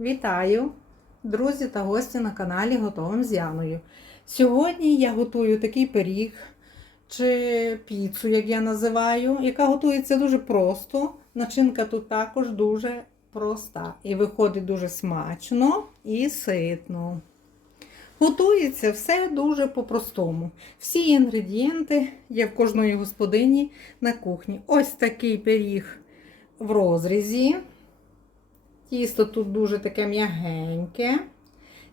Вітаю, друзі та гості на каналі Готовим з Яною. Сьогодні я готую такий пиріг чи піцу, як я називаю, яка готується дуже просто. Начинка тут також дуже проста. І виходить дуже смачно і ситно. Готується все дуже по-простому. Всі інгредієнти є в кожної господині на кухні. Ось такий пиріг в розрізі. Тісто тут дуже таке м'ягеньке.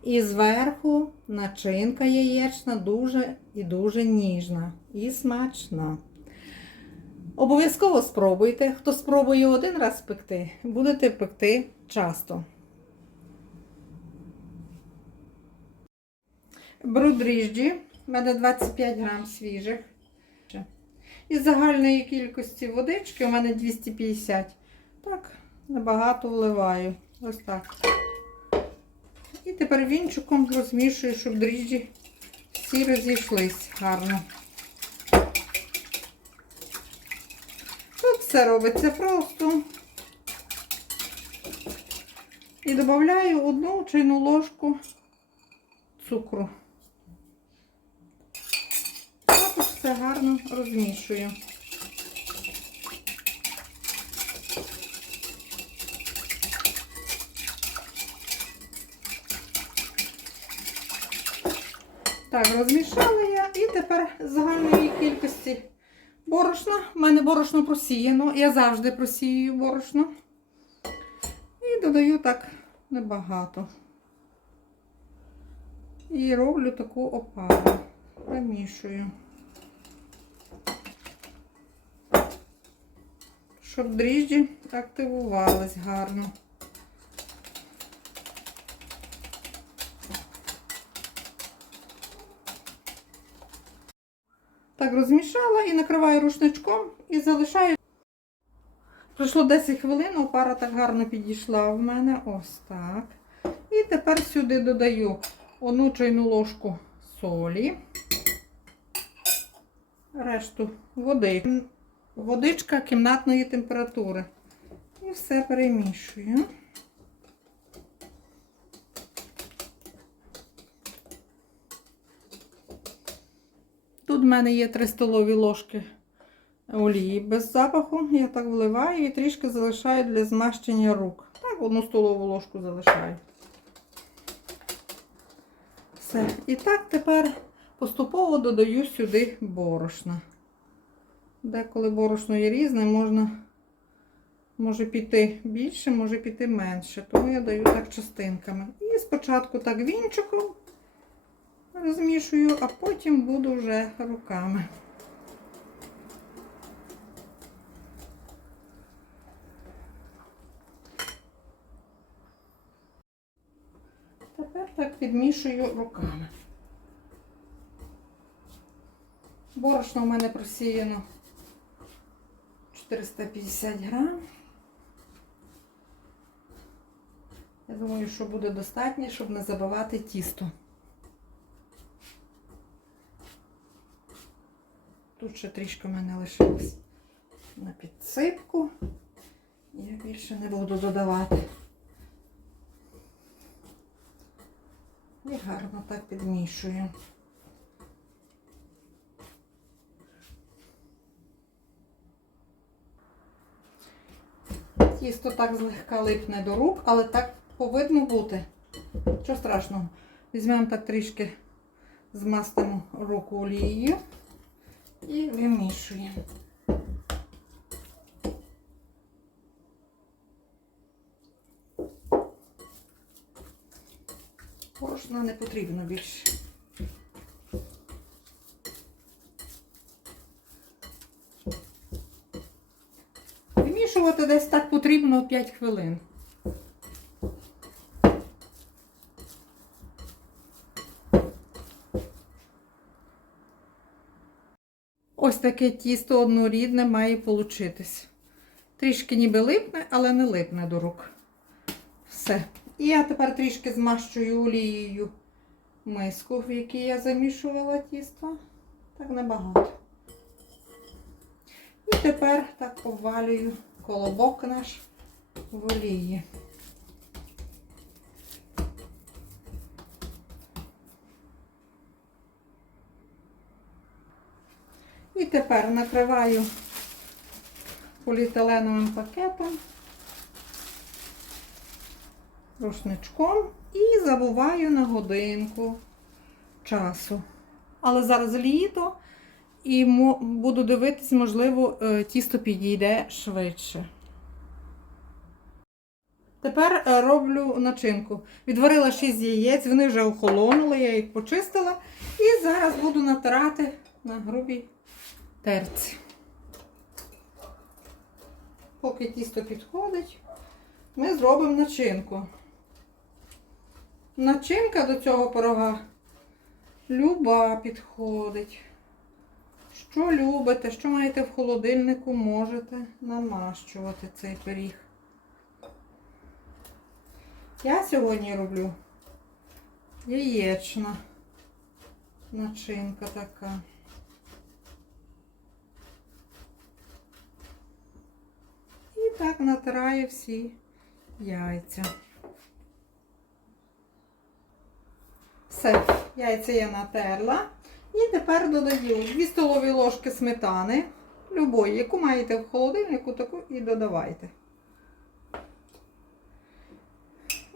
І зверху начинка яєчна дуже і дуже ніжна і смачна. Обов'язково спробуйте. Хто спробує один раз пекти, будете пекти часто. Беру дріжджі, в мене 25 грам свіжих. Із загальної кількості водички у мене 250. Так, небагато вливаю. Ось так. І тепер вінчиком розмішую, щоб дріжджі всі розійшлись гарно. Тут все робиться просто. І додаю одну чайну ложку цукру. Також все гарно розмішую. Так, розмішала я і тепер загальної кількості борошна. У мене борошно просіяно, я завжди просію борошно. І додаю так небагато. І роблю таку опару. Перемішую. Щоб дріжджі активувались гарно. Так, розмішала і накриваю рушничком і залишаю. Пройшло 10 хвилин, опара так гарно підійшла в мене. Ось так. І тепер сюди додаю одну чайну ложку солі, решту води. Водичка кімнатної температури. І все перемішую. Тут в мене є 3 столові ложки олії без запаху. Я так вливаю і трішки залишаю для змащення рук. Так, одну столову ложку залишаю. Все. І так тепер поступово додаю сюди борошна. Деколи борошно є різне, можна може піти більше, може піти менше. Тому я даю так частинками. І спочатку так вінчиком розмішую, а потім буду вже руками. Тепер так підмішую руками. Борошно у мене просіяно 450 грам. Я думаю, що буде достатньо, щоб не забивати тісто. Тут ще трішки в мене лишилось на підсипку. Я більше не буду додавати. І гарно так підмішую. Тісто так злегка липне до рук, але так повинно бути. Що страшного? Візьмемо так трішки, змастимо руку олією і вимішуємо. Порошна не потрібно більше. Вимішувати десь так потрібно 5 хвилин. Ось таке тісто однорідне має получитись. Трішки ніби липне, але не липне до рук. Все. І я тепер трішки змащую олією миску, в якій я замішувала тісто. Так небагато. І тепер так обвалюю колобок наш в олії. І тепер накриваю поліетиленовим пакетом, рушничком і забуваю на годинку часу. Але зараз літо і буду дивитись, можливо, е, тісто підійде швидше. Тепер е, роблю начинку. Відварила 6 яєць, вони вже охолонули, я їх почистила. І зараз буду натирати на грубій терці. Поки тісто підходить, ми зробимо начинку. Начинка до цього пирога люба підходить. Що любите, що маєте в холодильнику, можете намащувати цей пиріг. Я сьогодні роблю яєчна начинка така. Так натираю всі яйця. Все, яйця я натерла. І тепер додаю 2 столові ложки сметани. Любої, яку маєте в холодильнику, таку і додавайте.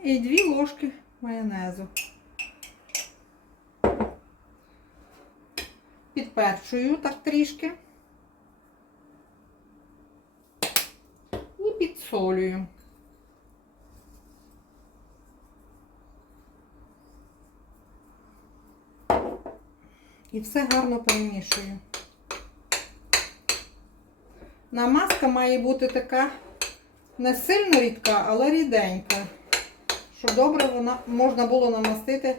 І 2 ложки майонезу. Підперчую так трішки. І підсолюю. І все гарно перемішую. Намазка має бути така не сильно рідка, але ріденька. Щоб добре вона можна було намастити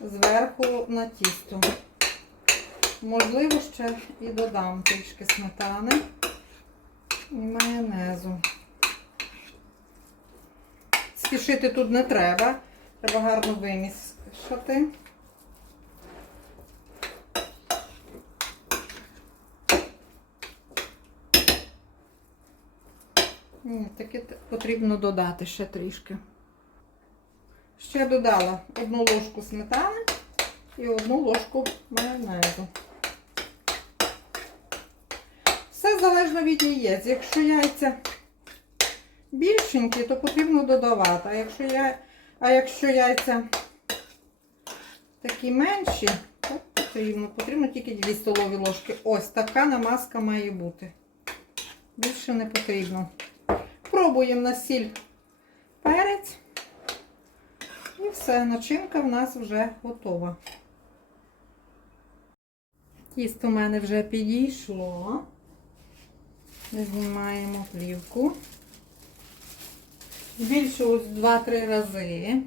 зверху на тісто. Можливо, ще і додам трішки сметани і майонезу. Спішити тут не треба. Треба гарно вимішати. Таке потрібно додати ще трішки. Ще додала одну ложку сметани і одну ложку майонезу. Все залежно від яєць. Якщо яйця більшенькі, то потрібно додавати. А якщо, я... а якщо яйця такі менші, то потрібно. Потрібно тільки 2 столові ложки. Ось така намазка має бути. Більше не потрібно. Пробуємо на сіль перець. І все, начинка в нас вже готова. Тісто в мене вже підійшло. Знімаємо плівку. Збільшилось 2-3 рази.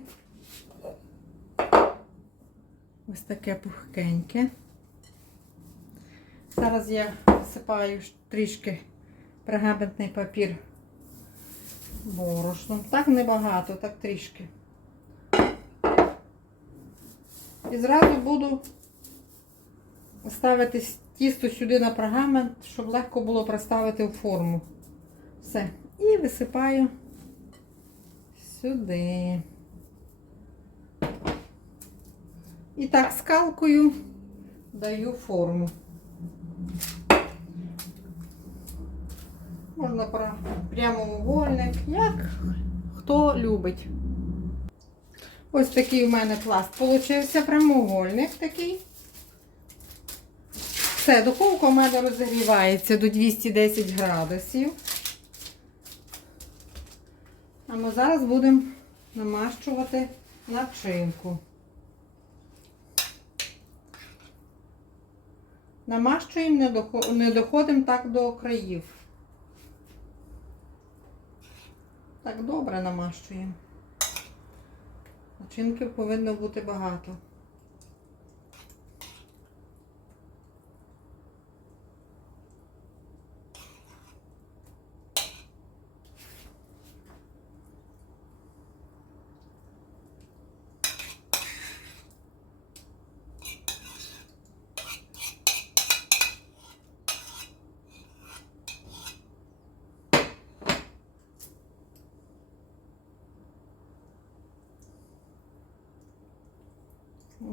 Ось таке пухкеньке. Зараз я всипаю трішки пергаментний папір борошном. Так небагато, так трішки. І зразу буду ставити тісто сюди на пергамент, щоб легко було проставити в форму. Все. І висипаю сюди. І так скалкою даю форму. Можна прямоугольник, як хто любить. Ось такий у мене пласт получився прямоугольник такий. Все, духовка у мене розігрівається до 210 градусів. А ми зараз будемо намащувати начинку. Намащуємо, не доходимо так до країв. Так добре намащуємо. Начинки повинно бути багато.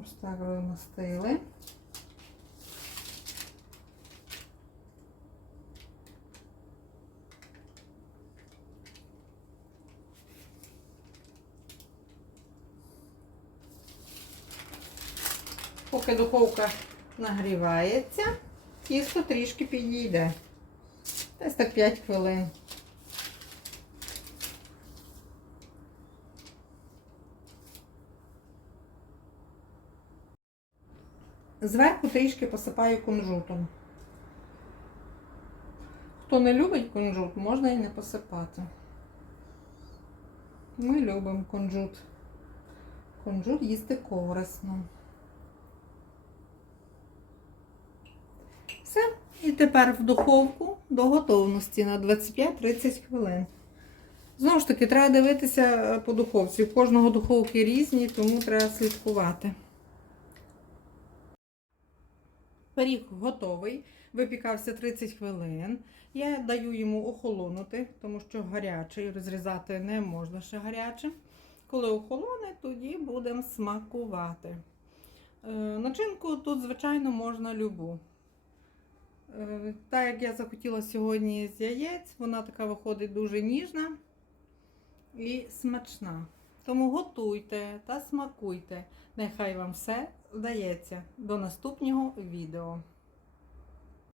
Ось так вимастили. Поки духовка нагрівається, тісто трішки підійде. Десь так 5 хвилин. Зверху трішки посипаю кунжутом. Хто не любить кунжут, можна і не посипати. Ми любимо кунжут. Кунжут їсти корисно. Все. І тепер в духовку до готовності на 25-30 хвилин. Знову ж таки, треба дивитися е, по духовці. У кожного духовки різні, тому треба слідкувати. Пиріг готовий, випікався 30 хвилин. Я даю йому охолонути, тому що гарячий розрізати не можна ще гарячим. Коли охолоне, тоді будемо смакувати. Е, Начинку тут, звичайно, можна любу. Е, Так як я захотіла сьогодні з яєць, вона така виходить дуже ніжна і смачна. Тому готуйте та смакуйте. Нехай вам все вдається. До наступного відео.